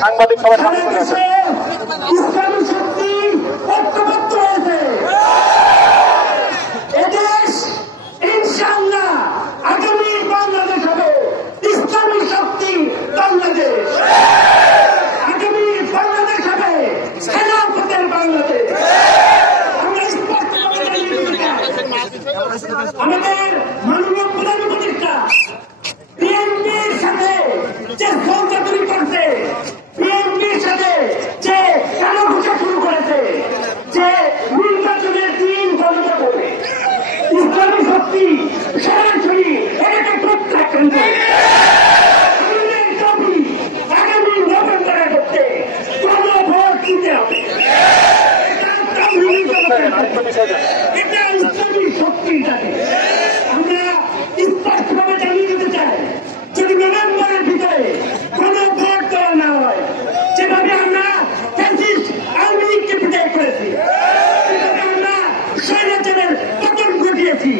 সাংবাদিক সবাই ইসলামী শক্তি ঐক্যবদ্ধ হয়েছে। এদেশ ইনশাআল্লাহ আগামী বাংলাদেশ হবে ইসলামী শক্তি বাংলাদেশ। আগামী বাংলাদেশ হবে খেলাফতের বাংলাদেশ। আমরা স্পষ্টভাবে আমাদের মাননীয় প্রধান উপদেষ্টা বিএনপির সাথে যে সংযা তৈরি করছে, বিএনপির সাথে যে কানাঘুষা শুরু করেছে, যে নির্বাচনের দিন বন্ধ করে ইসলামী শক্তি সরাসরি এটাকে প্রত্যাখ্যান করে আগামী নভেম্বরে করতে গণভোট দিতে হবে। এটা ইসলামী শক্তির দাবি। আমরা স্পষ্টভাবে জানিয়ে দিতে চাই, যদি নভেম্বরের ভিতরে কোন ভোট দেওয়া না হয়, যেভাবে আমরা আওয়ামী লীগকে বিদায় করেছি, যেভাবে আমরা স্বৈরাচারের পতন ঘটিয়েছি,